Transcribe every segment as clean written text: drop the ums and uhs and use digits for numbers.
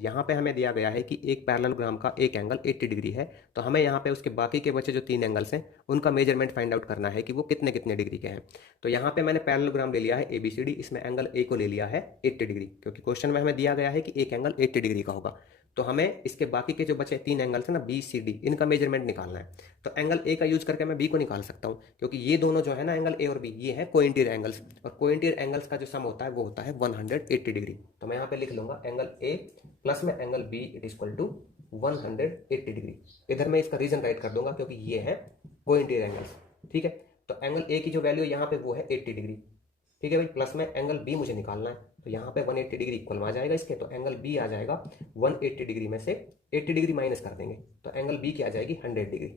यहाँ पे हमें दिया गया है कि एक पैरेललोग्राम का एक एंगल 80 डिग्री है, तो हमें यहाँ पे उसके बाकी के बचे जो 3 एंगल्स हैं उनका मेजरमेंट फाइंड आउट करना है कि वो कितने कितने डिग्री के हैं। तो यहाँ पे मैंने पैरेललोग्राम ले लिया है ABCD, इसमें एंगल ए को ले लिया है 80 डिग्री, क्योंकि क्वेश्चन में हमें दिया गया है कि एक एंगल 80 डिग्री का होगा। तो हमें इसके बाकी के जो बचे 3 एंगल्स हैं ना BCD, इनका मेजरमेंट निकालना है। तो एंगल ए का यूज करके मैं बी को निकाल सकता हूँ, क्योंकि ये दोनों जो है ना एंगल ए और बी, ये है कोइंटीर एंगल्स, और कोइंटीर एंगल्स का जो सम होता है वो होता है 180 डिग्री। तो मैं यहाँ पे लिख लूंगा एंगल ए प्लस में angle B it is equal to 180 degree. इधर मैं इसका रीजन राइट कर दूंगा क्योंकि ये है कोइंटीर एंगल्स। ठीक है, तो एंगल ए की जो वैल्यू यहाँ पे वो है 80 डिग्री। ठीक है भाई, प्लस में एंगल बी मुझे निकालना है, तो यहाँ पे 180 डिग्री इक्वल में आ जाएगा इसके, तो एंगल बी आ जाएगा 180 डिग्री में से 80 डिग्री माइनस कर देंगे, तो एंगल बी की आ जाएगी 100 डिग्री।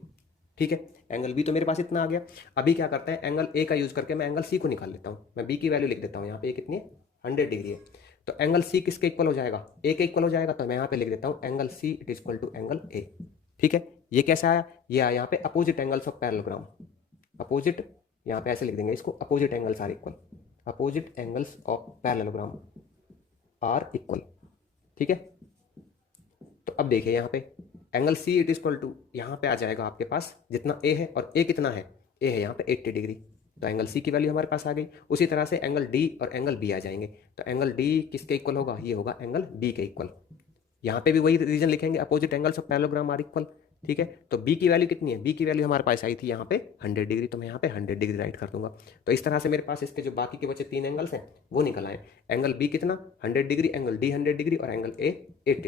ठीक है, एंगल बी तो मेरे पास इतना आ गया। अभी क्या करते हैं, एंगल ए का यूज करके मैं एंगल सी को निकाल लेता हूँ। मैं बी की वैल्यू लिख देता हूँ यहाँ पे, कितनी है 100 डिग्री है। तो एंगल सी किसके इक्वल हो जाएगा, ए के इक्वल हो जाएगा, तो मैं यहाँ पे लिख देता हूँ angle C it is equal to angle A. ठीक है, ये कैसे आया, ये आया यहाँ पे opposite angles of parallelogram. Opposite, यहाँ पे ऐसे लिख देंगे इसको, opposite angles are equal, opposite angles of parallelogram are equal. ठीक है, तो अब देखिए यहाँ पे angle C it is equal to, यहाँ पे आ जाएगा आपके पास जितना ए है, और ए कितना है, ए है यहाँ पे 80 डिग्री, तो एंगल सी की वैल्यू हमारे पास आ गई। उसी तरह से एंगल डी और एंगल बी आ जाएंगे, तो एंगल डी किसके इक्वल होगा, ये होगा एंगल बी के इक्वल। यहाँ पे भी वही रीजन लिखेंगे, opposite angles of parallelogram are equal. ठीक है, तो बी की वैल्यू कितनी है, बी की वैल्यू हमारे पास आई थी यहाँ पे 100 डिग्री, तो मैं यहाँ पे 100 डिग्री राइट कर दूंगा। तो इस तरह से मेरे पास इसके जो बाकी के बचे 3 एंगल्स हैं वो निकल आए। एंगल बी कितना 100 डिग्री, एंगल डी 100 डिग्री, और एंगल ए 80